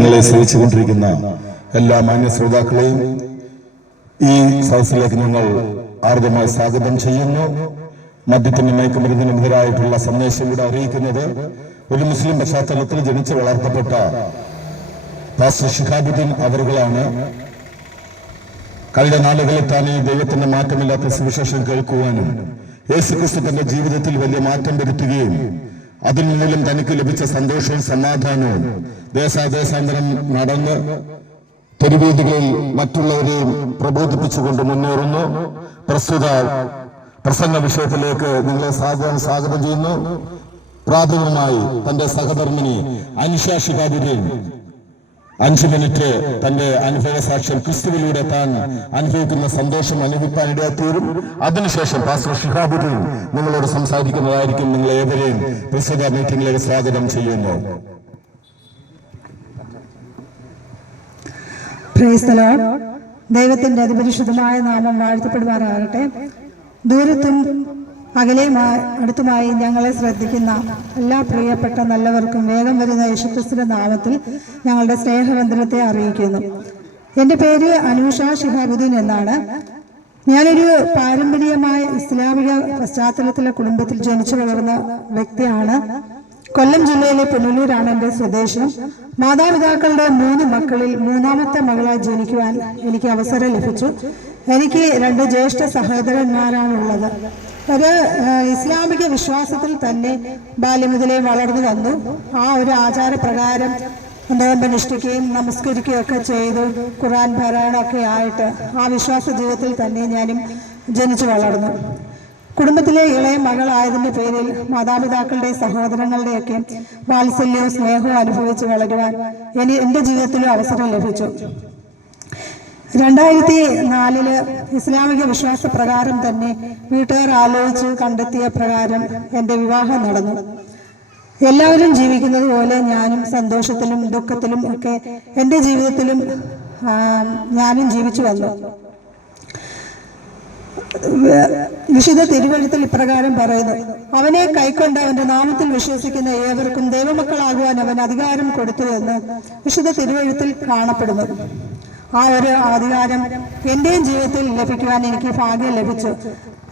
ഞങ്ങളെ ശ്രമിച്ചുകൊണ്ടിരിക്കുന്ന എല്ലാ മാന്യ ശ്രോതാക്കളെയും ഈ സദസ്സിലേക്ക് ഞങ്ങൾ ആർദ്രമായി സ്വാഗതം ചെയ്യുന്നു. മദ്യത്തിന് മയക്കുമരുന്നിനെതിരായിട്ടുള്ള സന്ദേശം ഇവിടെ അറിയിക്കുന്നത് ഒരു മുസ്ലിം പശ്ചാത്തലത്തിൽ ജനിച്ചു വളർത്തപ്പെട്ട പാസ്റ്റർ ഷിഹാബുദ്ദീൻ അവറുകളാണ്. കഴിഞ്ഞ നാളുകളിൽ ഈ ദൈവത്തിന്റെ മാറ്റമില്ലാത്ത സുവിശേഷം കേൾക്കുവാനും യേശുക്രിസ്തു തന്റെ ജീവിതത്തിൽ വലിയ മാറ്റം വരുത്തുകയും അതിൽ മൂലം തനിക്ക് ലഭിച്ച സന്തോഷവും സമാധാനവും ദേശാദേശാന്തരം നടന്ന് തെരുവീതികളിൽ മറ്റുള്ളവരെയും പ്രബോധിപ്പിച്ചുകൊണ്ട് മുന്നേറുന്നു. പ്രസ്തുത പ്രസംഗ വിഷയത്തിലേക്ക് നിങ്ങളെ സ്വാഗതം സ്വാഗതം ചെയ്യുന്നു. പ്രാഥമികമായി തന്റെ അൻഷ ഷിഹാബുദ്ദീൻ അഞ്ചു മിനിറ്റ് തന്റെ അനുഭവ സാക്ഷ്യം ക്രിസ്തുവിലൂടെ താൻ അനുഭവിക്കുന്ന സന്തോഷം അനുഭവിക്കാൻ ഇടയാത്തീരും അതിനുശേഷം പാസ്റ്റർ ഷിഹാബുദ്ദീൻ നിങ്ങളോട് സംസാരിക്കുന്നതായിരിക്കും നിങ്ങൾ ഏവരെയും പ്രസിദ്ധ മീറ്റിംഗിലേക്ക് സ്വാഗതം ചെയ്യുന്നു. ദൈവത്തിന്റെ അതിപരിശുദ്ധമായ നാമം വാഴ്ത്തപ്പെടുവാറാകട്ടെ ദൂരത്തും അകലെയുമായി അടുത്തുമായി ഞങ്ങളെ ശ്രദ്ധിക്കുന്ന എല്ലാ പ്രിയപ്പെട്ട നല്ലവർക്കും വേഗം വരുന്ന യേശുക്രിസ്തുവിന്റെ നാമത്തിൽ ഞങ്ങളുടെ സ്നേഹബന്ധനത്തെ അറിയിക്കുന്നു. എന്റെ പേര് അനൂഷ ഷിഹാബുദ്ദീൻ എന്നാണ്. ഞാനൊരു പാരമ്പര്യമായ ഇസ്ലാമിക പശ്ചാത്തലത്തിലെ കുടുംബത്തിൽ ജനിച്ചു വളർന്ന വ്യക്തിയാണ്. കൊല്ലം ജില്ലയിലെ പുനലൂരാണ് എന്റെ സ്വദേശം. മാതാപിതാക്കളുടെ മൂന്ന് മക്കളിൽ മൂന്നാമത്തെ മകളായി ജനിക്കുവാൻ എനിക്ക് അവസരം ലഭിച്ചു. എനിക്ക് രണ്ട് ജ്യേഷ്ഠ സഹോദരന്മാരാണുള്ളത്. ഒരു ഇസ്ലാമിക വിശ്വാസത്തിൽ തന്നെ ബാല്യം മുതലേ വളർന്നു വന്നു. ആ ഒരു ആചാരപ്രകാരം നോമ്പ് അനുഷ്ഠിക്കുകയും നമസ്കരിക്കുകയും ഒക്കെ ചെയ്തു. ഖുറാൻ പാരായണമൊക്കെ ആയിട്ട് ആ വിശ്വാസ ജീവിതത്തിൽ തന്നെ ഞാനും ജനിച്ചു വളർന്നു. കുടുംബത്തിലെ ഇളയ മകളായതിന്റെ പേരിൽ മാതാപിതാക്കളുടെ സഹോദരങ്ങളുടെയൊക്കെ വാത്സല്യവും സ്നേഹവും അനുഭവിച്ച് വളരുവാൻ ഇനി എന്റെ ജീവിതത്തിലും അവസരം ലഭിച്ചു. രണ്ടായിരത്തി നാലിൽ ഇസ്ലാമിക വിശ്വാസ പ്രകാരം തന്നെ വീട്ടുകാർ ആലോചിച്ച് കണ്ടെത്തിയ പ്രകാരം എന്റെ വിവാഹം നടന്നു. എല്ലാവരും ജീവിക്കുന്നത് പോലെ ഞാനും സന്തോഷത്തിലും ദുഃഖത്തിലും ഒക്കെ എന്റെ ജീവിതത്തിലും ഞാനും ജീവിച്ചു വന്നു. വിശുദ്ധ തിരുവഴുത്തിൽ ഇപ്രകാരം പറയുന്നു അവനെ കൈക്കൊണ്ട് അവന്റെ നാമത്തിൽ വിശ്വസിക്കുന്ന ഏവർക്കും ദൈവമക്കളാകുവാൻ അവൻ അധികാരം കൊടുത്തു എന്ന് വിശുദ്ധ തിരുവഴുത്തിൽ കാണപ്പെടുന്നു. ആ ഒരു അധികാരം എന്റെയും ജീവിതത്തിൽ ലഭിക്കുവാൻ എനിക്ക് ഭാഗ്യം ലഭിച്ചു.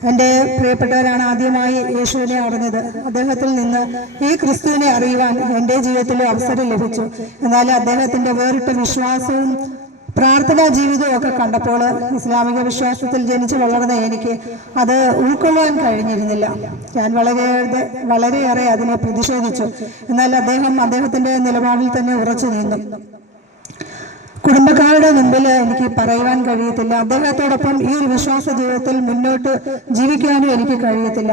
എന്റെ പ്രിയപ്പെട്ടവരാണ് ആദ്യമായി യേശുവിനെ അറിഞ്ഞത്. അദ്ദേഹത്തിൽ നിന്ന് ഈ ക്രിസ്തുവിനെ അറിയുവാൻ എന്റെ ജീവിതത്തിൽ അവസരം ലഭിച്ചു. എന്നാൽ അദ്ദേഹത്തിന്റെ വേറിട്ട വിശ്വാസവും പ്രാർത്ഥനാ ജീവിതവും ഒക്കെ കണ്ടപ്പോൾ ഇസ്ലാമിക വിശ്വാസത്തിൽ ജനിച്ചു വളർന്ന എനിക്ക് അത് ഉൾക്കൊള്ളാൻ കഴിഞ്ഞിരുന്നില്ല. ഞാൻ വളരെ വളരെയേറെ അതിനെ പ്രതിഷേധിച്ചു. എന്നാൽ അദ്ദേഹം അദ്ദേഹത്തിന്റെ നിലപാടിൽ തന്നെ ഉറച്ചു നിന്നു. കുടുംബക്കാരുടെ മുമ്പിൽ എനിക്ക് പറയുവാൻ കഴിയത്തില്ല. അദ്ദേഹത്തോടൊപ്പം ഈ ഒരു വിശ്വാസ ജീവിതത്തിൽ മുന്നോട്ട് ജീവിക്കാനും എനിക്ക് കഴിയത്തില്ല.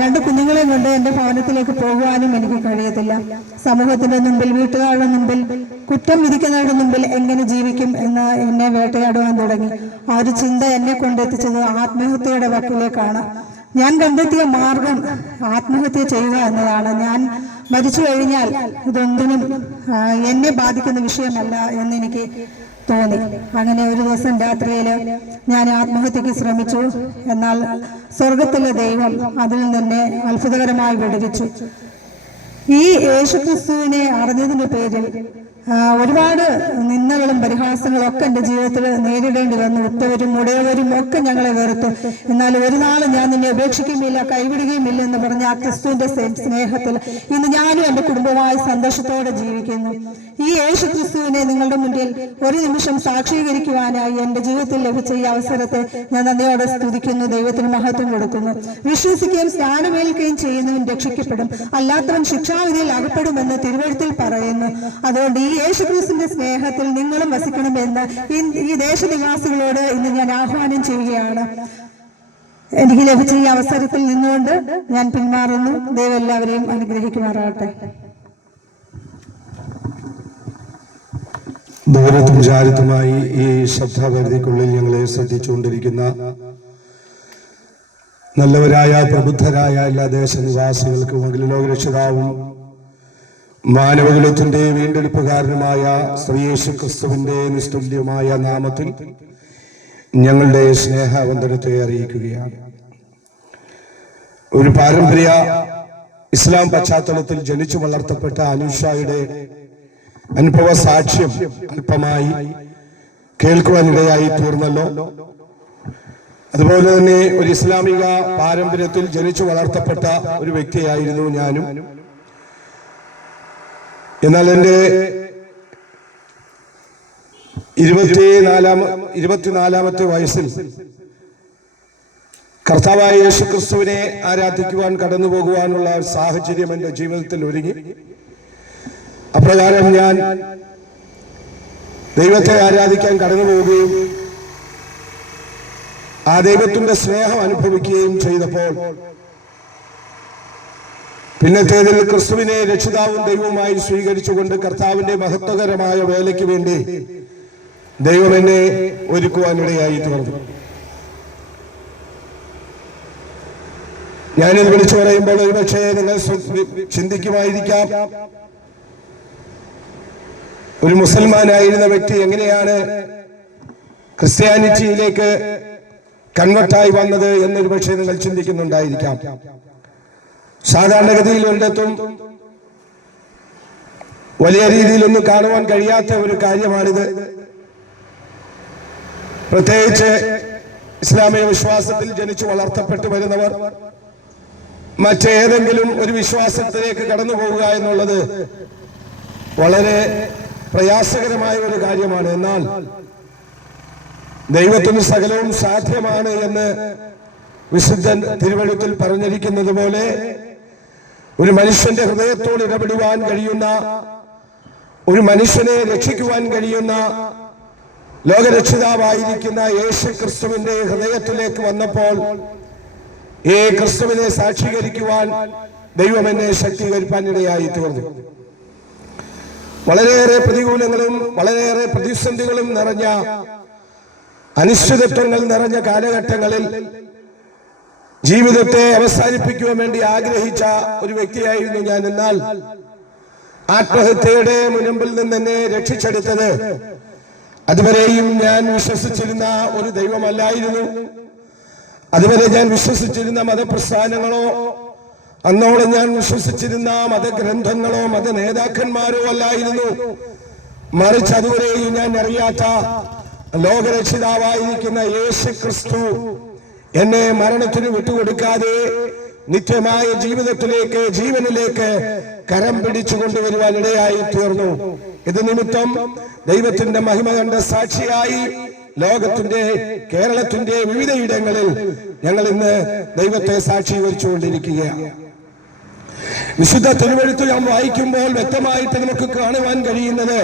രണ്ട് കുഞ്ഞുങ്ങളെ കൊണ്ട് എന്റെ ഭവനത്തിലേക്ക് പോകുവാനും എനിക്ക് കഴിയത്തില്ല. സമൂഹത്തിന്റെ മുമ്പിൽ വീട്ടുകാരുടെ മുമ്പിൽ കുറ്റം വിധിക്കുന്നവരുടെ മുമ്പിൽ എങ്ങനെ ജീവിക്കും എന്ന് എന്നെ വേട്ടയാടുവാൻ തുടങ്ങി. ആ ഒരു ചിന്ത എന്നെ കൊണ്ടെത്തിച്ചത് ആത്മഹത്യയുടെ വക്കിലേക്കാണ്. ഞാൻ കണ്ടെത്തിയ മാർഗം ആത്മഹത്യ ചെയ്യുക എന്നതാണ്. ഞാൻ മരിച്ചു കഴിഞ്ഞാൽ ഇതൊന്നിനും എന്നെ ബാധിക്കുന്ന വിഷയമല്ല എന്ന് എനിക്ക് തോന്നി. അങ്ങനെ ഒരു ദിവസം രാത്രിയിൽ ഞാൻ ആത്മഹത്യക്ക് ശ്രമിച്ചു. എന്നാൽ സ്വർഗത്തിലെ ദൈവം അതിൽ നിന്നെ അത്ഭുതകരമായി വിടുവിച്ചു. ഈ യേശുക്രിസ്തുവിനെ അറിഞ്ഞതിന്റെ പേരിൽ ഒരുപാട് നിന്ദകളും പരിഹാസങ്ങളും ഒക്കെ എന്റെ ജീവിതത്തിൽ നേരിടേണ്ടി വന്നു. ഉത്തവരും ഉടയവരും ഒക്കെ ഞങ്ങളെ വെറുത്തു. എന്നാൽ ഒരു നാളും ഞാൻ നിന്നെ ഉപേക്ഷിക്കുകയുമില്ല കൈവിടുകയുമില്ല എന്ന് പറഞ്ഞ ആ ക്രിസ്തുവിന്റെ സ്നേഹത്തിൽ ഇന്ന് ഞാനും എന്റെ കുടുംബമായി സന്തോഷത്തോടെ ജീവിക്കുന്നു. ഈ യേശു ക്രിസ്തുവിനെ നിങ്ങളുടെ മുന്നിൽ ഒരു നിമിഷം സാക്ഷീകരിക്കുവാനായി എന്റെ ജീവിതത്തിൽ ലഭിച്ച ഈ അവസരത്തെ ഞാൻ നന്ദിയോടെ സ്തുതിക്കുന്നു ദൈവത്തിന് മഹത്വം കൊടുക്കുന്നു. വിശ്വസിക്കുകയും സ്നാനമേൽക്കുകയും ചെയ്യുന്നവൻ രക്ഷിക്കപ്പെടും. അല്ലാത്തവൻ ശിക്ഷാവിധിയിൽ അകപ്പെടുമെന്ന് തിരുവഴുത്തിൽ പറയുന്നു. അതുകൊണ്ട് ഈ യേശുക്രിസ്തുവിന്റെ സ്നേഹത്തിൽ നിങ്ങളും വസിക്കണമെന്ന് ഈ- ദേശനിവാസികളോട് ഇന്ന് ഞാൻ ആഹ്വാനം ചെയ്യുകയാണ്. എനിക്ക് ലഭിച്ച ഈ അവസരത്തിൽ നിന്നുകൊണ്ട് ഞാൻ പിന്മാറുന്നു. ദൈവം എല്ലാവരെയും അനുഗ്രഹിക്കുമാറാകട്ടെ. ദൂരത്തും ചാരത്തുമായി ഈ ശബ്ദപരിധിക്കുള്ളിൽ ഞങ്ങളെ ശ്രദ്ധിച്ചുകൊണ്ടിരിക്കുന്ന നല്ലവരായ പ്രബുദ്ധരായ എല്ലാ ദേശനിവാസികൾക്കും അഖില ലോകരക്ഷിതാവും മാനവകുലത്തിന്റെ വീണ്ടെടുപ്പുകാരനുമായ ശ്രീയേശു ക്രിസ്തുവിന്റെ നിസ്തുല്യമായ നാമത്തിൽ ഞങ്ങളുടെ സ്നേഹവന്ദനത്തെ അറിയിക്കുകയാണ്. ഒരു പാരമ്പര്യ ഇസ്ലാം പശ്ചാത്തലത്തിൽ ജനിച്ചു വളർത്തപ്പെട്ട അനുഷായുടെ അനുഭവ സാക്ഷ്യം അല്പമായി കേൾക്കുവാനിടയായി തീർന്നല്ലോ അതുപോലെ തന്നെ ഒരു ഇസ്ലാമിക പാരമ്പര്യത്തിൽ ജനിച്ചു വളർത്തപ്പെട്ട ഒരു വ്യക്തിയായിരുന്നു ഞാനും. എന്നാൽ എന്റെ ഇരുപത്തിനാലാമ ഇരുപത്തിനാലാമത്തെ വയസ്സിൽ കർത്താവായ യേശു ക്രിസ്തുവിനെ ആരാധിക്കുവാൻ കടന്നു പോകുവാനുള്ള സാഹചര്യം എന്റെ ജീവിതത്തിൽ ഒരുങ്ങി. അപ്രകാരം ഞാൻ ദൈവത്തെ ആരാധിക്കാൻ കടന്നു പോവുകയും ആ ദൈവത്തിന്റെ സ്നേഹം അനുഭവിക്കുകയും ചെയ്തപ്പോൾ പിന്നത്തേതിൽ ക്രിസ്തുവിനെ രക്ഷിതാവും ദൈവവുമായി സ്വീകരിച്ചുകൊണ്ട് കർത്താവിന്റെ മഹത്വകരമായ വേലയ്ക്ക് വേണ്ടി ദൈവം എന്നെ ഒരുക്കുവാനിടയായി തീർന്നു. ഞാനിത് വിളിച്ചു പറയുമ്പോൾ ഒരുപക്ഷെ നിങ്ങൾ ചിന്തിക്കുമായിരിക്കാം ഒരു മുസൽമാനായിരുന്ന വ്യക്തി എങ്ങനെയാണ് ക്രിസ്ത്യാനിറ്റിയിലേക്ക് കൺവെർട്ടായി വന്നത് എന്നൊരു പക്ഷേ നിങ്ങൾ ചിന്തിക്കുന്നുണ്ടായിരിക്കാം. സാധാരണഗതിയിൽ ഒരിടത്തും വലിയ രീതിയിലൊന്നും കാണുവാൻ കഴിയാത്ത ഒരു കാര്യമാണിത്. പ്രത്യേകിച്ച് ഇസ്ലാമിക വിശ്വാസത്തിൽ ജനിച്ചു വളർത്തപ്പെട്ടു വരുന്നവർ മറ്റേതെങ്കിലും ഒരു വിശ്വാസത്തിലേക്ക് കടന്നു പോവുക എന്നുള്ളത് വളരെ പ്രയാസകരമായ ഒരു കാര്യമാണ്. എന്നാൽ ദൈവത്തിന് സകലവും സാധ്യമാണ് എന്ന് വിശുദ്ധൻ തിരുവഴുത്തിൽ പറഞ്ഞിരിക്കുന്നത് പോലെ ഒരു മനുഷ്യന്റെ ഹൃദയത്തോട് ഇടപെടുവാൻ കഴിയുന്ന ഒരു മനുഷ്യനെ രക്ഷിക്കുവാൻ കഴിയുന്ന ലോകരക്ഷിതാവായിരിക്കുന്ന യേശു ക്രിസ്തുവിന്റെ ഹൃദയത്തിലേക്ക് വന്നപ്പോൾ ഈ ക്രിസ്തുവിനെ സാക്ഷീകരിക്കുവാൻ ദൈവം എന്നെ ശക്തീകരിപ്പാൻ ഇടയായി തീർന്നു. വളരെയേറെ പ്രതികൂലങ്ങളും വളരെയേറെ പ്രതിസന്ധികളും നിറഞ്ഞ അനിശ്ചിതത്വങ്ങൾ നിറഞ്ഞ കാലഘട്ടങ്ങളിൽ ജീവിതത്തെ അവസാനിപ്പിക്കുവാൻ വേണ്ടി ആഗ്രഹിച്ച ഒരു വ്യക്തിയായിരുന്നു ഞാൻ. എന്നാൽ ആത്മഹത്യയുടെ മുൻപിൽ നിന്ന് എന്നെ രക്ഷിച്ചെടുത്തത് അതുവരെയും ഞാൻ വിശ്വസിച്ചിരുന്ന ഒരു ദൈവമല്ലായിരുന്നു. അതുവരെ ഞാൻ വിശ്വസിച്ചിരുന്ന മതപ്രസ്ഥാനങ്ങളോ അന്നോളം ഞാൻ വിശ്വസിച്ചിരുന്ന മതഗ്രന്ഥങ്ങളോ മത നേതാക്കന്മാരോ അല്ലായിരുന്നു. മറിച്ച് അതുവരെയും ഞാൻ അറിയാത്ത ലോകരക്ഷിതാവായിരിക്കുന്ന യേശു ക്രിസ്തു എന്നെ മരണത്തിന് വിട്ടുകൊടുക്കാതെ നിത്യമായ ജീവിതത്തിലേക്ക് ജീവനിലേക്ക് കരം പിടിച്ചു കൊണ്ടുവരുവാൻ ഇടയായി തീർന്നു ഇത് നിമിത്തം ദൈവത്തിന്റെ മഹിമ കണ്ട സാക്ഷിയായി ലോകത്തിന്റെ കേരളത്തിന്റെ വിവിധയിടങ്ങളിൽ ഞങ്ങൾ ഇന്ന് ദൈവത്തെ സാക്ഷീകരിച്ചുകൊണ്ടിരിക്കുകയാണ് വിശുദ്ധ തിരുവഴുത്ത് ഞാൻ വായിക്കുമ്പോൾ വ്യക്തമായിട്ട് നമുക്ക് കാണുവാൻ കഴിയുന്നത്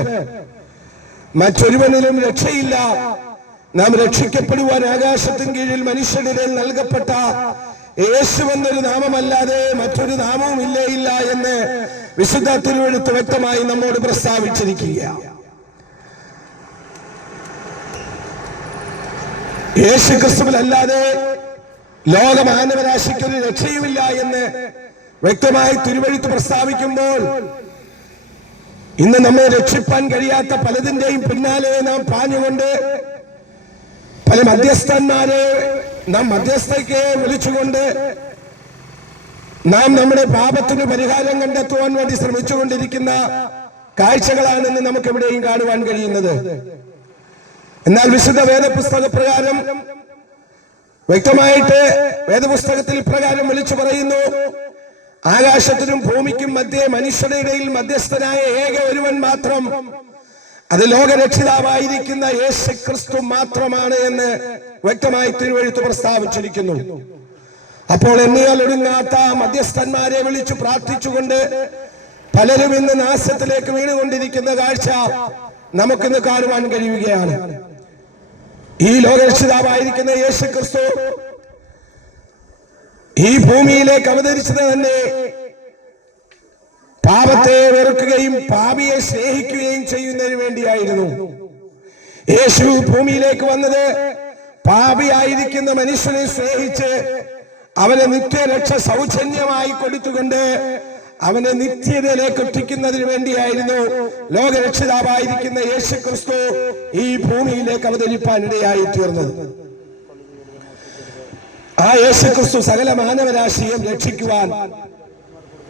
മറ്റൊരുവനിലും രക്ഷയില്ല. നാം രക്ഷിക്കപ്പെടുവാൻ ആകാശത്തിൻ കീഴിൽ മനുഷ്യരുടെ നൽകപ്പെട്ട യേശു എന്നൊരു നാമമല്ലാതെ മറ്റൊരു നാമവും ഇല്ലേ ഇല്ല എന്ന് വിശുദ്ധ തിരുവഴുത്ത് വ്യക്തമായി നമ്മോട് പ്രസ്താവിച്ചിരിക്കുക യേശു ക്രിസ്തുവിലല്ലാതെ ലോകമാനവരാശിക്കൊരു രക്ഷയുമില്ല എന്ന് വ്യക്തമായി തിരുവഴുത്ത് പ്രസ്താവിക്കുമ്പോൾ ഇന്ന് നമ്മെ രക്ഷിപ്പാൻ കഴിയാത്ത പലതിന്റെയും പിന്നാലെ നാം പാഞ്ഞുകൊണ്ട് പല മധ്യസ്ഥന്മാരെ നാം മധ്യസ്ഥയ്ക്ക് വിളിച്ചുകൊണ്ട് നാം നമ്മുടെ പാപത്തിന് പരിഹാരം കണ്ടെത്തുവാൻ വേണ്ടി ശ്രമിച്ചുകൊണ്ടിരിക്കുന്ന കാഴ്ചകളാണ് ഇന്ന് നമുക്ക് എവിടെയും കാണുവാൻ കഴിയുന്നത്. എന്നാൽ വിശുദ്ധ വേദപുസ്തക പ്രകാരം വ്യക്തമായിട്ട് വേദപുസ്തകത്തിൽ പ്രകാരം വിളിച്ചു പറയുന്നു ആകാശത്തിനും ഭൂമിക്കും മധ്യേ മനുഷ്യരുടെ ഇടയിൽ മധ്യസ്ഥനായ ഏക ഒരുവൻ മാത്രം. അത് ലോകരക്ഷിതാവായിരിക്കുന്ന യേശു ക്രിസ്തു മാത്രമാണ് എന്ന് വ്യക്തമായി തിരുവഴുത്ത് പ്രസ്താവിച്ചിരിക്കുന്നു. അപ്പോൾ എണ്ണിയാൽ ഒടുങ്ങാത്ത മധ്യസ്ഥന്മാരെ വിളിച്ചു പ്രാർത്ഥിച്ചുകൊണ്ട് പലരും ഇന്ന് നാശത്തിലേക്ക് വീണുകൊണ്ടിരിക്കുന്ന കാഴ്ച നമുക്കിന്ന് കാണുവാൻ കഴിയുകയാണ്. ഈ ലോകരക്ഷിതാവായിരിക്കുന്ന യേശു ക്രിസ്തു ഈ ഭൂമിയിലേക്ക് അവതരിച്ചത് തന്നെ പാപത്തെ വെറുക്കുകയും പാപിയെ സ്നേഹിക്കുകയും ചെയ്യുന്നതിന് വേണ്ടിയായിരുന്നു. യേശു ഭൂമിയിലേക്ക് വന്നത് പാപിയായിരിക്കുന്ന മനുഷ്യനെ സ്നേഹിച്ച് അവനെ നിത്യരക്ഷ സൗജന്യമായി കൊടുത്തുകൊണ്ട് അവനെ നിത്യതയിലേക്ക് എത്തിക്കുന്നതിന് വേണ്ടിയായിരുന്നു ലോകരക്ഷിതാവായിരിക്കുന്ന യേശു ക്രിസ്തു ഈ ഭൂമിയിലേക്ക് അവതരിപ്പാൻ ഇടയായി തീർന്നത് ആ യേശു ക്രിസ്തു സകല മാനവരാശിയും രക്ഷിക്കുവാൻ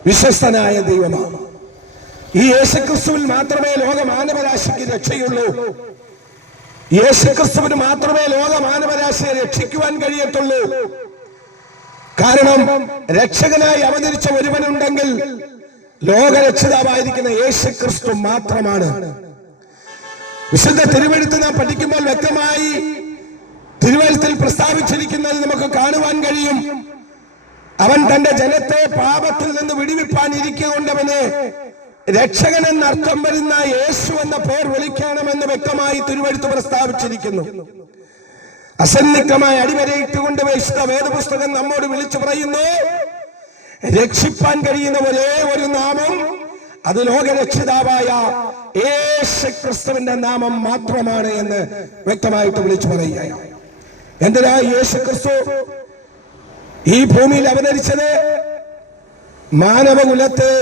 വിശ്വസ്തനായ ദൈവമാണ്. ഈ യേശുക്രിസ്തുവിൽ മാത്രമേ ലോക മാനവരാശിക്ക് രക്ഷയുള്ളൂ. യേശുക്രിസ്തുവിന് മാത്രമേ ലോക മാനവരാശിയെ രക്ഷിക്കുവാൻ കഴിയത്തുള്ളൂ. കാരണം രക്ഷകനായി അവതരിച്ച ഒരുവനുണ്ടെങ്കിൽ ലോകരക്ഷിതാവായിരിക്കുന്ന യേശു ക്രിസ്തു മാത്രമാണ്. വിശുദ്ധ തിരുവെടുത്ത് നാം പഠിക്കുമ്പോൾ വ്യക്തമായി തിരുവഴുത്തിൽ പ്രസ്താവിച്ചിരിക്കുന്നത് നമുക്ക് കാണുവാൻ കഴിയും. അവൻ തന്റെ ജനത്തെ പാപത്തിൽ നിന്ന് വിടിവിപ്പാൻ ഇരിക്കൊണ്ടവന് രക്ഷകൻ എന്നർത്ഥം വരുന്ന യേശു എന്ന പേർ വിളിക്കണമെന്ന് വ്യക്തമായി തിരുവഴുത്ത് പ്രസ്താവിച്ചിരിക്കുന്നു. അസന്നിഗ്ധമായ അടിവരയിട്ടുകൊണ്ട് വിശുദ്ധ വേദപുസ്തകം നമ്മോട് വിളിച്ചു പറയുന്നു രക്ഷിപ്പാൻ കഴിയുന്ന ഒരേ ഒരു നാമം അത് ലോകരക്ഷിതാവായ യേശു ക്രിസ്തുവിന്റെ നാമം മാത്രമാണ് എന്ന് വ്യക്തമായിട്ട് വിളിച്ചു പറയുകയാണ്. എന്തിനാ യേശു ക്രിസ്തു ഈ ഭൂമിയിൽ അവതരിച്ചത്? മാനവകുലത്തെ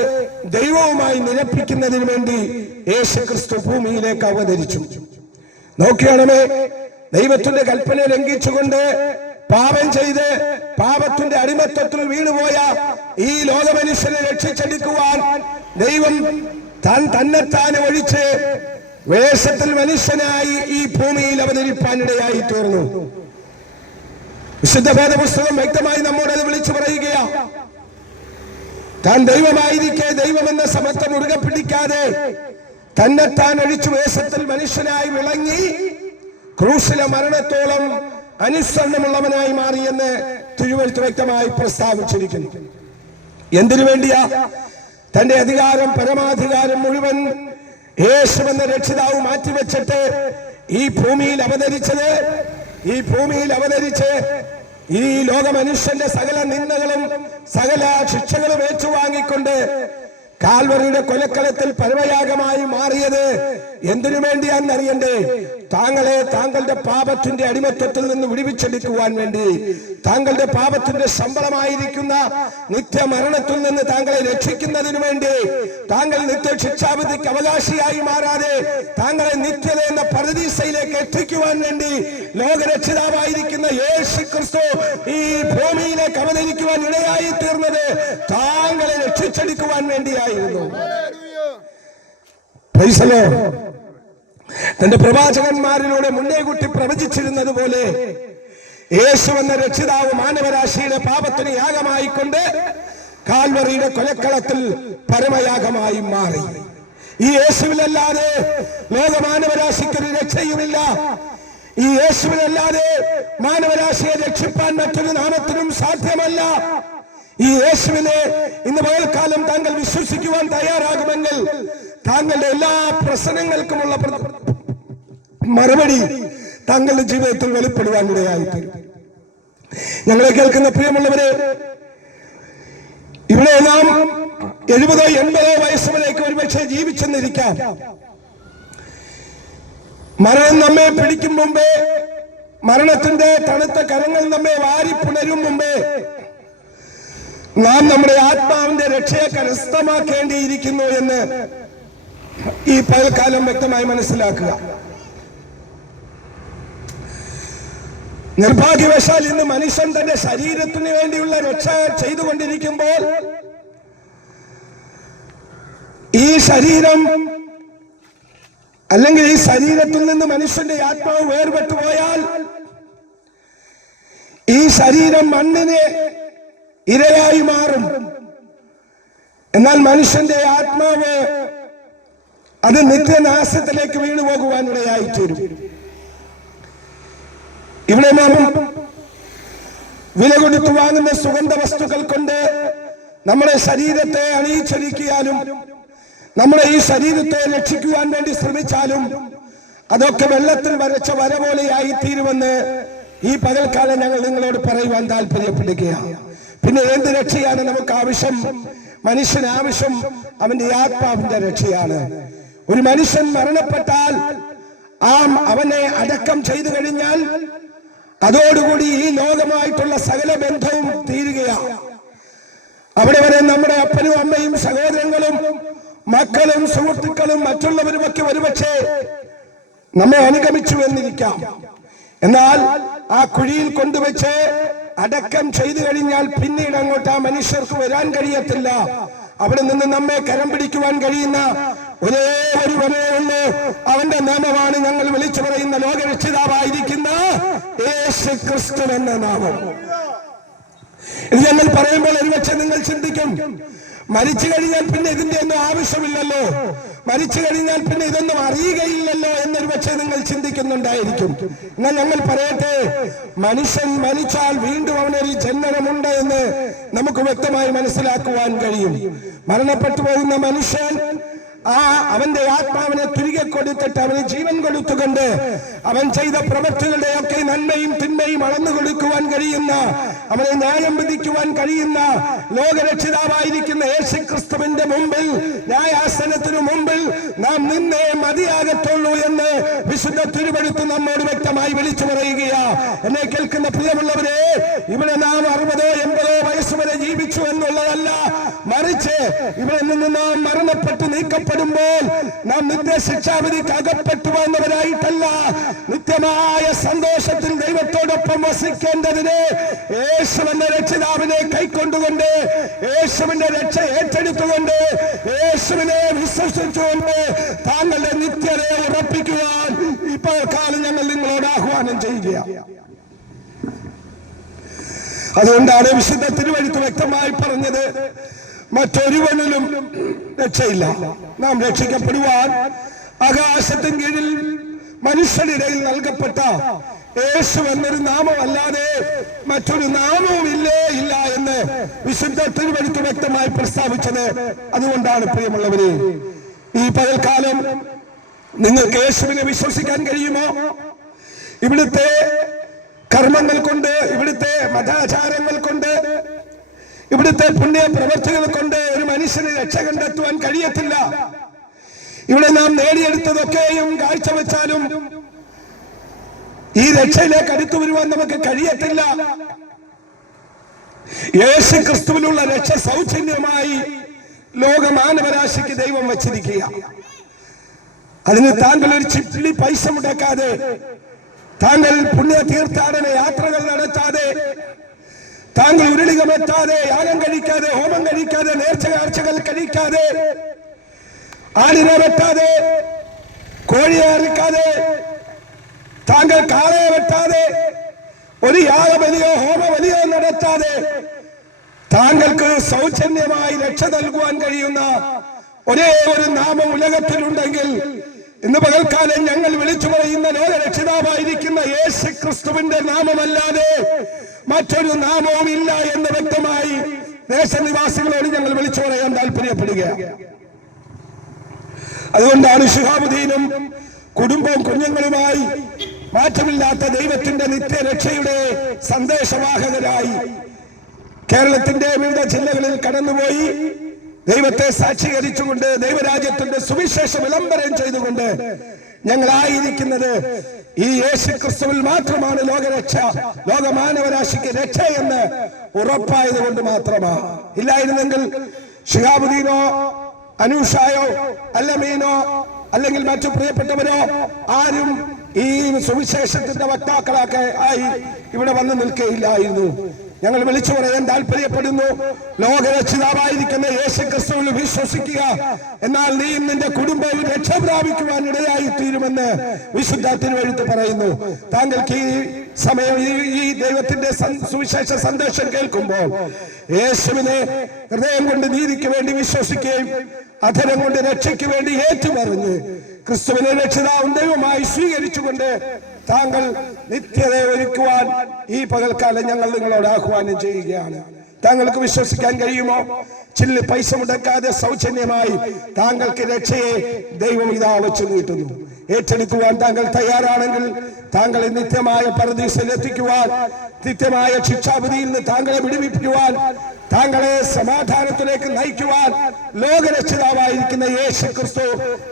ദൈവവുമായി നിരപ്പിക്കുന്നതിന് വേണ്ടി യേശു ക്രിസ്തു ഭൂമിയിലേക്ക് അവതരിച്ചു. നോക്കിയാണമേ ദൈവത്തിന്റെ കൽപ്പന ലംഘിച്ചുകൊണ്ട് പാപം ചെയ്ത് പാപത്തിന്റെ അടിമത്വത്തിൽ വീണുപോയ ഈ ലോകമനുഷ്യനെ രക്ഷിച്ചെടുക്കുവാൻ ദൈവം താൻ തന്നെത്താൻ ഒഴിച്ച് വേഷത്തിൽ മനുഷ്യനായി ഈ ഭൂമിയിൽ അവതരിപ്പാനിടയായി തീർന്നു വിശുദ്ധ വേദപുസ്തകം വ്യക്തമായി നമ്മോട് അത് വിളിച്ചു പറയുകയാ. താൻ ദൈവമായിരിക്കെ ദൈവമെന്ന സമത്വം മുറുകെ പിടിക്കാതെ തന്നെ താൻ ഒഴിച്ചു വേഷത്തിൽ മനുഷ്യനായി വിളങ്ങി ക്രൂശിലെ മരണത്തോളം അനുസരണമുള്ളവനായി മാറിയെന്ന് തിരുവഴുത്ത് വ്യക്തമായി പ്രസ്താവിച്ചിരിക്കുന്നു. എന്തിനു വേണ്ടിയാ? തന്റെ അധികാരം പരമാധികാരം മുഴുവൻ യേശു എന്ന രക്ഷിതാവ് മാറ്റിവെച്ചിട്ട് ഈ ഭൂമിയിൽ അവതരിച്ചത്? ഈ ഭൂമിയിൽ അവതരിച്ച് ഈ ലോക മനുഷ്യന്റെ സകല നിന്ദകളും സകല ശിക്ഷകളും ഏറ്റുവാങ്ങിക്കൊണ്ട് കാൽവറിയുടെ കൊലക്കളത്തിൽ പരമയാഗമായി മാറിയത് എന്തിനു വേണ്ടിയാണെന്നറിയണ്ടേ താങ്കളെ താങ്കളുടെ പാപത്തിന്റെ അടിമത്തത്തിൽ നിന്ന് വിടിവിച്ചെടുക്കുവാൻ വേണ്ടി താങ്കളുടെ പാപത്തിന്റെ ശമ്പളമായിരിക്കുന്ന നിത്യമരണത്തിൽ നിന്ന് താങ്കളെ രക്ഷിക്കുന്നതിനു വേണ്ടി താങ്കൾ നിത്യ ശിക്ഷാവിധിക്ക് അവകാശിയായി മാറാതെ താങ്കളെ നിത്യത എന്ന പരദീസയിലേക്ക് എത്തിക്കുവാൻ വേണ്ടി ലോകരക്ഷിതാവായിരിക്കുന്ന യേശു ക്രിസ്തു ഈ ഭൂമിയിലേക്ക് അവതരിക്കുവാൻ ഇടയായി തീർന്നത് താങ്കളെ രക്ഷിച്ചെടുക്കുവാൻ വേണ്ടിയായിരുന്നു. തന്റെ പ്രവാചകന്മാരിലൂടെ മുന്നേ കുട്ടി പ്രവചിച്ചിരുന്നത് പോലെ യേശു എന്ന രക്ഷിതാവ് മാനവരാശിയുടെ പാപത്തിന് യാഗമായിക്കൊണ്ട് കാൽവറിയുടെ കൊലക്കളത്തിൽ പരമയാഗമായി മാറി. ഈ യേശുവിലല്ലാതെ ലോക മാനവരാശിക്കൊരു രക്ഷയുമില്ല. ഈ യേശുവിനല്ലാതെ മാനവരാശിയെ രക്ഷിപ്പാൻ മറ്റൊരു നാമത്തിനും സാധ്യമല്ല. ഈ യേശുവിനെ ഇന്ന് പകൽക്കാലം താങ്കൾ വിശ്വസിക്കുവാൻ തയ്യാറാകുമെങ്കിൽ താങ്കളുടെ എല്ലാ പ്രശ്നങ്ങൾക്കുമുള്ള മറുപടി താങ്കളുടെ ജീവിതത്തിൽ വെളിപ്പെടുവാൻ ഇടയായിത്തീരും ഞങ്ങളെ കേൾക്കുന്ന പ്രിയമുള്ളവരെ ഇവിടെ നാം എഴുപതോ എൺപതോ വയസ്സ് വരേക്ക് ഒരുപക്ഷെ ജീവിച്ചെന്നിരിക്കാം. മരണം നമ്മെ പിടിക്കും മുമ്പേ മരണത്തിന്റെ തണുത്ത കരങ്ങൾ നമ്മെ വാരി പുണരും മുമ്പേ നാം നമ്മുടെ ആത്മാവിന്റെ രക്ഷയെ കരസ്ഥമാക്കേണ്ടിയിരിക്കുന്നു എന്ന് ഈ പകൽക്കാലം വ്യക്തമായി മനസ്സിലാക്കുക. നിർഭാഗ്യവശാൽ ഇന്ന് മനുഷ്യൻ തന്റെ ശരീരത്തിന് വേണ്ടിയുള്ള രക്ഷ ചെയ്തുകൊണ്ടിരിക്കുമ്പോൾ ഈ ശരീരം അല്ലെങ്കിൽ ഈ ശരീരത്തിൽ നിന്ന് മനുഷ്യന്റെ ആത്മാവ് വേർപെട്ടു പോയാൽ ഈ ശരീരം മണ്ണിന് ഇരയായി മാറും. എന്നാൽ മനുഷ്യന്റെ ആത്മാവ് അത് നിത്യനാശത്തിലേക്ക് വീണു പോകുവാൻ ഇടയായി തീരും ഇവിടെ നാം വില കൊടുത്തു വാങ്ങുന്ന സുഗന്ധ വസ്തുക്കൾ കൊണ്ട് നമ്മുടെ ശരീരത്തെ അണിയിച്ചൊരുക്കിയാലും നമ്മുടെ ഈ ശരീരത്തെ രക്ഷിക്കുവാൻ വേണ്ടി ശ്രമിച്ചാലും അതൊക്കെ വെള്ളത്തിൽ വരച്ച വര പോലെയായി തീരുമെന്ന് ഈ പകൽക്കാലം ഞങ്ങൾ നിങ്ങളോട് പറയുവാൻ താല്പര്യപ്പെടുകയാണ് പിന്നെ എന്ത് രക്ഷയാണ് നമുക്ക് ആവശ്യം മനുഷ്യന് ആവശ്യം അവന്റെ ആത്മാവിന്റെ രക്ഷയാണ്. ഒരു മനുഷ്യൻ മരണപ്പെട്ടാൽ ആ അവനെ അടക്കം ചെയ്തു കഴിഞ്ഞാൽ അതോടുകൂടി ഈ ലോകമായിട്ടുള്ള സകല ബന്ധവും തീരുകയാണ് അവിടെ വരെ നമ്മുടെ അപ്പനും അമ്മയും സഹോദരങ്ങളും മക്കളും സുഹൃത്തുക്കളും മറ്റുള്ളവരും ഒക്കെ ഒരുപക്ഷെ നമ്മെ അനുഗമിച്ചു എന്നിരിക്കാം. എന്നാൽ ആ കുഴിയിൽ കൊണ്ടുവച്ച് അടക്കം ചെയ്തു കഴിഞ്ഞാൽ പിന്നീട് അങ്ങോട്ട് ആ മനുഷ്യർക്ക് വരാൻ കഴിയത്തില്ല. അവിടെ നിന്ന് നമ്മെ കരം പിടിക്കുവാൻ കഴിയുന്ന ഒരേ ഒരു ഉള്ളൂ. അവന്റെ നാമമാണ് ഞങ്ങൾ വിളിച്ചു പറയുന്ന ലോകരക്ഷിതാവായിരിക്കുന്ന യേശു ക്രിസ്തു എന്ന നാമം. ഇത് ഞങ്ങൾ പറയുമ്പോൾ ഒരുപക്ഷെ നിങ്ങൾ ചിന്തിക്കും മരിച്ചു കഴിഞ്ഞാൽ പിന്നെ ഇതിന്റെ ഒന്നും ആവശ്യമില്ലല്ലോ. മരിച്ചു കഴിഞ്ഞാൽ പിന്നെ ഇതൊന്നും അറിയുകയില്ലല്ലോ എന്നൊരു പക്ഷേ നിങ്ങൾ ചിന്തിക്കുന്നുണ്ടായിരിക്കും. എന്നാൽ ഞങ്ങൾ പറയട്ടെ മനുഷ്യൻ മരിച്ചാൽ വീണ്ടും അവനൊരു ജനനമുണ്ട് എന്ന് നമുക്ക് വ്യക്തമായി മനസ്സിലാക്കുവാൻ കഴിയും. മരണപ്പെട്ടു പോകുന്ന മനുഷ്യൻ ആ അവന്റെ ആത്മാവിനെ തിരികെ കൊടുത്തിട്ട് അവന് ജീവൻ കൊടുത്തുകൊണ്ട് അവൻ ചെയ്ത പ്രവൃത്തികളുടെ ഒക്കെ നന്മയും തിന്മയും അളന്നു കൊടുക്കുവാൻ കഴിയുന്ന അവനെ ന്യായം വിധിക്കുവാൻ കഴിയുന്ന ലോകരക്ഷിതാവായിരിക്കുന്ന യേശു ക്രിസ്തുവിന്റെ മുമ്പിൽ ന്യായാസനത്തിനു മുമ്പിൽ നാം നിന്നേ മതിയാകത്തുള്ളൂ എന്ന് വിശുദ്ധ തിരുവെടുത്ത് നമ്മോട് വ്യക്തമായി വിളിച്ചു പറയുകയാ. എന്നെ കേൾക്കുന്ന പ്രിയമുള്ളവരെ ഇവിടെ നാം അറുപതോ എൺപതോ വയസ്സ് വരെ ജീവിച്ചു എന്നുള്ളതല്ല മറിച്ച് ഇവിടെ നിന്ന് നാം മരണപ്പെട്ട് നീക്കപ്പെടുമ്പോൾ നാം നിത്യ നിത്യശിക്ഷാവിധിക്ക് അകപ്പെട്ടു വന്നവരായിട്ടല്ല. നിത്യമായ സന്തോഷത്തിൽ ദൈവത്തോടൊപ്പം വസിക്കേണ്ടതിന് യേശു എന്ന രക്ഷിതാവിനെ കൈക്കൊണ്ടുകൊണ്ട് യേശുവിന്റെ രക്ഷ ഏറ്റെടുത്തുകൊണ്ട് യേശുവിനെ വിശ്വസിച്ചുകൊണ്ട് താങ്കളുടെ നിത്യതയെ ഉറപ്പിക്കുവാൻ ഇപ്പോൾ കാലം ഞങ്ങൾ നിങ്ങളോട് ആഹ്വാനം ചെയ്യുക അതുകൊണ്ടാണ് വിശുദ്ധ തിരുവഴുത്ത് വ്യക്തമായി പറഞ്ഞത് മറ്റൊരുവനിലും രക്ഷയില്ല. നാം രക്ഷിക്കപ്പെടുവാൻ ആകാശത്തിൻ കീഴിൽ മനുഷ്യനിടയിൽ നൽകപ്പെട്ട യേശു എന്നൊരു നാമമല്ലാതെ മറ്റൊരു നാമവും ഇല്ലേ ഇല്ല എന്ന് വിശുദ്ധ തിരുവഴുത്ത് വ്യക്തമായി പ്രസ്താവിച്ചത് അതുകൊണ്ടാണ് പ്രിയമുള്ളവര്. ഈ പകൽക്കാലം നിങ്ങൾക്ക് യേശുവിനെ വിശ്വസിക്കാൻ കഴിയുമോ? ഇവിടുത്തെ കർമ്മങ്ങൾ കൊണ്ട് ഇവിടുത്തെ മതാചാരങ്ങൾ കൊണ്ട് ഇവിടുത്തെ പുണ്യ പ്രവർത്തികൾ കൊണ്ട് ഒരു മനുഷ്യന് രക്ഷ കണ്ടെത്തുവാൻ കഴിയത്തില്ല. ഇവിടെ നാം നേടിയെടുത്തതൊക്കെയും കാഴ്ചവെച്ചാലും ഈ രക്ഷയിലേക്ക് അടുത്തു വരുവാൻ നമുക്ക് കഴിയത്തില്ല. യേശു ക്രിസ്തുവിനുള്ള രക്ഷ സൗജന്യമായി ലോകമാനവരാശിക്ക് ദൈവം വച്ചിരിക്കുക അതിന് താങ്കൾ ഒരു ചിപ്പിളി പൈസ മുടക്കാതെ താങ്കൾ പുണ്യ തീർത്ഥാടന യാത്രകൾ നടത്താതെ താങ്കൾ ഉരുളികമെത്താതെ യാഗം കഴിക്കാതെ ഹോമം കഴിക്കാതെ നേർച്ച കാഴ്ചകൾ കഴിക്കാതെ ആടിനെ വെട്ടാതെ കോഴിയെ അറുക്കാതെ താങ്കൾ കാളയെ വെട്ടാതെ ഒരു യാഗബലിയോ ഹോമബലിയോ നടത്താതെ താങ്കൾക്ക് സൗജന്യമായി രക്ഷ നൽകുവാൻ കഴിയുന്ന ഒരേ ഒരു നാമം ഉലകത്തിലുണ്ടെങ്കിൽ ഇന്ന് പകൽക്കാലം ഞങ്ങൾ വിളിച്ചു പറയുന്ന ലോക രക്ഷിതാവായിരിക്കുന്ന യേശു ക്രിസ്തുവിന്റെ നാമമല്ലാതെ മറ്റൊരു നാമവും ഇല്ല എന്ന് വ്യക്തമായി ദേശനിവാസികളോട് ഞങ്ങൾ വിളിച്ചു പറയാൻ താല്പര്യപ്പെടുകയാണ് അതുകൊണ്ടാണ് ഷിഹാബുദ്ദീനും കുടുംബവും കുഞ്ഞുങ്ങളുമായി മാറ്റമില്ലാത്ത ദൈവത്തിന്റെ നിത്യരക്ഷയുടെ സന്ദേശവാഹകരായി കേരളത്തിന്റെ വിവിധ ജില്ലകളിൽ കടന്നുപോയി ദൈവത്തെ സാക്ഷീകരിച്ചുകൊണ്ട് ദൈവരാജ്യത്തിന്റെ സുവിശേഷ വിളംബരം ചെയ്തുകൊണ്ട് ഞങ്ങളായിരിക്കുന്നത് ഈ യേശു ക്രിസ്തുവിൽ മാത്രമാണ് ലോകരക്ഷ ലോകമാനവരാശിക്ക് രക്ഷ എന്ന് ഉറപ്പായത് കൊണ്ട് മാത്രമാണ് ഇല്ലായിരുന്നെങ്കിൽ ഷിഹാബുദ്ദീനോ അനൂഷായോ അല്ലമീനോ അല്ലെങ്കിൽ മറ്റു പ്രിയപ്പെട്ടവരോ ആരും ഈ സുവിശേഷത്തിന്റെ വക്താക്കളൊക്കെ ആയി ഇവിടെ വന്ന് നിൽക്കുകയില്ലായിരുന്നു ഞങ്ങൾ വിളിച്ചു പറയാൻ താല്പര്യപ്പെടുന്നു. ലോകരക്ഷിതാവായിരിക്കുന്ന യേശു ക്രിസ്തുവിൽ വിശ്വസിക്കുക. എന്നാൽ നീയും നിന്റെ കുടുംബവും രക്ഷ പ്രാപിക്കുവാൻ ഇടയായി തീരുമെന്ന് വിശുദ്ധ തിരുവഴുത്ത് പറയുന്നു. താങ്കൾക്ക് ഈ സമയം ഈ ദൈവത്തിന്റെ സുവിശേഷ സന്ദേശം കേൾക്കുമ്പോൾ യേശുവിനെ ഹൃദയം കൊണ്ട് നീതിക്ക് വേണ്ടി വിശ്വസിക്കുകയും അധരം കൊണ്ട് രക്ഷയ്ക്ക് വേണ്ടി ഏറ്റുപറഞ്ഞ് ക്രിസ്തുവിനെ രക്ഷിതാവും ദൈവമായി സ്വീകരിച്ചുകൊണ്ട് താങ്കൾ നിത്യത ഒരുക്കുവാൻ ഈ പകൽക്കാലം ഞങ്ങൾ നിങ്ങളോട് ആഹ്വാനം ചെയ്യുകയാണ്. താങ്കൾക്ക് വിശ്വസിക്കാൻ കഴിയുമോ? ചില്ല് പൈസ മുടക്കാതെ സൗജന്യമായി താങ്കൾക്ക് രക്ഷയെ ദൈവം ഇതാ വെച്ച് നീട്ടുന്നു. ഏറ്റെടുക്കുവാൻ താങ്കൾ തയ്യാറാണെങ്കിൽ താങ്കളെ നിത്യമായ പരദീസിൽ എത്തിക്കുവാൻ നിത്യമായ ശിക്ഷാപതിയിൽ നിന്ന് താങ്കളെ വിടുവിപ്പിക്കുവാൻ താങ്കളെ സമാധാനത്തിലേക്ക് നയിക്കുവാൻ ലോകരക്ഷിതാവായിരിക്കുന്ന യേശു ക്രിസ്തു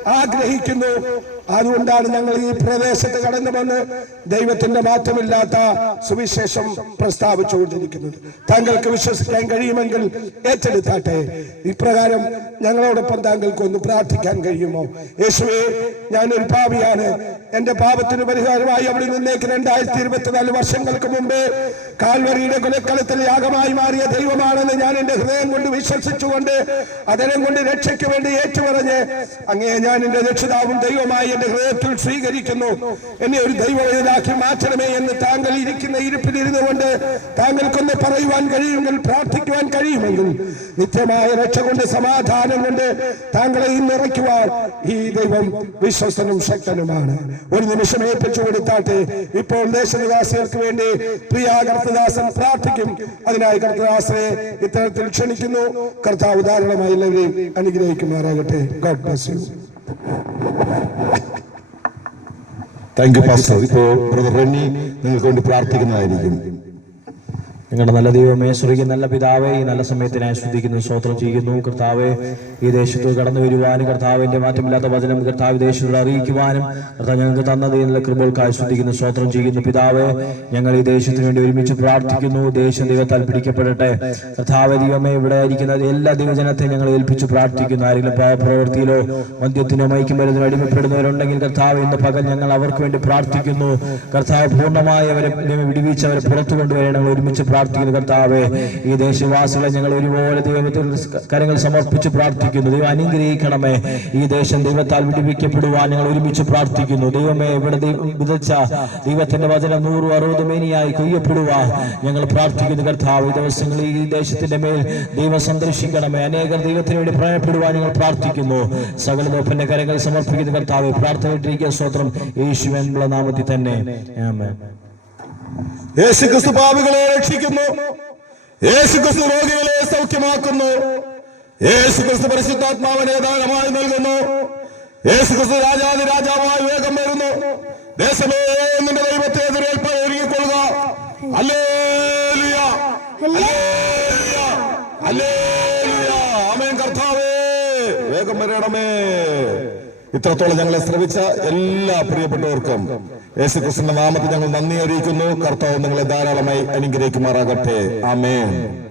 ആഗ്രഹിക്കുന്നു. അതുകൊണ്ടാണ് ഞങ്ങൾ ഈ പ്രദേശത്ത് കടന്നു വന്ന് ദൈവത്തിന്റെ മാറ്റമില്ലാത്ത സുവിശേഷം പ്രസ്താവിച്ചുകൊണ്ടിരിക്കുന്നത്. താങ്കൾക്ക് വിശ്വസിക്കാൻ കഴിയുമെങ്കിൽ ഏറ്റെടുത്താട്ടെ. ഇപ്രകാരം ഞങ്ങളോടൊപ്പം താങ്കൾക്ക് ഒന്ന് പ്രാർത്ഥിക്കാൻ കഴിയുമോ? യേശുവേ ഞാനൊരു പാപിയാണ്. എന്റെ പാപത്തിന് പരിഹാരമായി അവിടെ നിന്നേക്ക് രണ്ടായിരത്തി ഇരുപത്തിനാല് വർഷങ്ങൾക്ക് മുമ്പേ കാൽവരിയുടെ കൊലക്കളത്തിൽ യാഗമായി മാറിയ ദൈവമാണ് കർത്താവാണെന്ന് ഞാൻ എന്റെ ഹൃദയം കൊണ്ട് വിശ്വസിച്ചുകൊണ്ട് അതിനെ കൊണ്ട് രക്ഷയ്ക്ക് വേണ്ടി ഏറ്റുപറഞ്ഞ് അങ്ങേ ഞാൻ എന്റെ രക്ഷിതാവും ദൈവമായി എന്റെ ഹൃദയത്തിൽ സ്വീകരിക്കുന്നു. എന്നെ ഒരു ദൈവവേദനാക്കി മാറ്റണമേ എന്ന് താങ്കൾ ഇരിക്കുന്ന ഇരിപ്പിലിരുന്നു കൊണ്ട് താങ്കൾക്കൊന്ന് പറയുവാൻ കഴിയുമെങ്കിൽ പ്രാർത്ഥിക്കുവാൻ കഴിയുമെങ്കിൽ നിത്യമായ രക്ഷ കൊണ്ട് സമാധാനം കൊണ്ട് താങ്കളെ ഇന്നിറയ്ക്കുവാൻ ഈ ദൈവം വിശ്വസനും ശക്തനുമാണ്. ഒരു നിമിഷം ഏൽപ്പിച്ചു കൊടുത്താട്ടെ. ഇപ്പോൾ ദേശനിവാസികൾക്ക് വേണ്ടി പ്രിയ കർത്തദാസൻ പ്രാർത്ഥിക്കും. അതിനായി കർത്തദാസനെ ഇത്തരത്തിൽ ക്ഷണിക്കുന്നു. കർത്താവ് ധാരാളമായി എല്ലാവരെയും അനുഗ്രഹിക്കുമാറാകട്ടെ. God bless you thank you pastor ഇപ്പോ ബ്രദർ റണ്ണി നിങ്ങൾക്ക് വേണ്ടി പ്രാർത്ഥിക്കുന്നതായിരിക്കും. ഞങ്ങളുടെ നല്ല ദൈവമേ സ്വർഗീയ നല്ല പിതാവേ ഈ നല്ല സമയത്തിനായി ശ്രദ്ധിക്കുന്നു സ്തോത്രം ചെയ്യുന്നു. കർത്താവെ ഈ ദേശത്ത് കടന്നു വരുവാനും കർത്താവിന്റെ മാറ്റമില്ലാത്ത വചനം കർത്താവ് ദേശത്തോട് അറിയിക്കുവാനും കർത്താവ് ഞങ്ങൾക്ക് തന്നത് നല്ല കൃപകൾക്കായി ശ്രദ്ധിക്കുന്നു സ്തോത്രം ചെയ്യുന്നു. പിതാവേ ഞങ്ങൾ ഈ ദേശത്തിന് വേണ്ടി ഒരുമിച്ച് പ്രാർത്ഥിക്കുന്നു. ദേശം ദൈവത്താൽ പിടിക്കപ്പെടട്ടെ. കർത്താവ് ദൈവമേ ഇവിടെ ആയിരിക്കുന്ന എല്ലാ ദൈവജനത്തെ ഞങ്ങൾ ഏൽപ്പിച്ച് പ്രാർത്ഥിക്കുന്നു. ആരെങ്കിലും പ്രവൃത്തിയിലോ മദ്യത്തിനോ മയക്കുമരുന്നിനോ അടിമപ്പെടുന്നവരുണ്ടെങ്കിൽ കർത്താവ് ഇന്ന് പകൽ ഞങ്ങൾ അവർക്ക് വേണ്ടി പ്രാർത്ഥിക്കുന്നു. കർത്താവ് പൂർണമായി അവരെ വിടുവിച്ച് അവരെ പുറത്തു കൊണ്ടുവരാൻ ഞങ്ങൾ ഒരുമിച്ച് പ്രാർത്ഥിക്കുന്നു. കർത്താവെ. ഈ ദേശവാസികളെ ഞങ്ങൾ ഒരുപോലെ ദൈവത്തിൽ കരങ്ങൾ സമർപ്പിച്ച് പ്രാർത്ഥിക്കുന്നു. ദൈവം അനുഗ്രഹിക്കണമേ. ഈ ദേശം ദൈവത്താൽ വിടിപ്പിക്കപ്പെടുവാൻ ഞങ്ങൾ ഒരുമിച്ച് പ്രാർത്ഥിക്കുന്നു. ദൈവമേ ഇവിടെ വിതച്ച ദൈവത്തിന്റെ വചനം നൂറും അറുപത് മേനിയായി കൊയ്യപ്പെടുവാൻ ഞങ്ങൾ പ്രാർത്ഥിക്കുന്നു കർത്താവ് ഈ ദിവസങ്ങളിൽ ഈ ദേശത്തിന്റെ മേൽ ദൈവം സന്ദർശിക്കണമേ. അനേകർ ദൈവത്തിന് വേണ്ടി പ്രയപ്പെടുവാൻ ഞങ്ങൾ പ്രാർത്ഥിക്കുന്നു. സകല ദോപ്പന്റെ കരങ്ങൾ സമർപ്പിക്കുന്ന കർത്താവ്. പ്രാർത്ഥനയിട്ടിരിക്കുക സ്വത്രം യേശുവെന്നുള്ള നാമത്തിൽ തന്നെ. ആമേൻ. യേശു ക്രിസ്തു പാപികളെ രക്ഷിക്കുന്നു. യേശു ക്രിസ്തു രോഗികളെ സൗഖ്യമാക്കുന്നു. യേശു ക്രിസ്തു പരിശുദ്ധാത്മാവിനെ ദാനമായി നൽകുന്നു. യേശു ക്രിസ്തു രാജാതി രാജാവായി വേഗം വരുന്നു. ദേശമേ നിന്റെ ദൈവത്തെ എതിരേൽപ്പാൻ ഒരുങ്ങിക്കൊള്ളുക. ഹല്ലേലൂയ. ഹല്ലേലൂയ. ഹല്ലേലൂയ. ആമേൻ കർത്താവേ. വേഗം വരണമേ. ഇത്രത്തോളം ഞങ്ങളെ ശ്രമിച്ച എല്ലാ പ്രിയപ്പെട്ടവർക്കും യേശു ക്രിസ്തുവിന്റെ നാമത്തിൽ ഞങ്ങൾ നന്ദി അറിയിക്കുന്നു. കർത്താവ് നിങ്ങളെ ധാരാളമായി അനുഗ്രഹിക്കുമാറാകട്ടെ. ആമേൻ.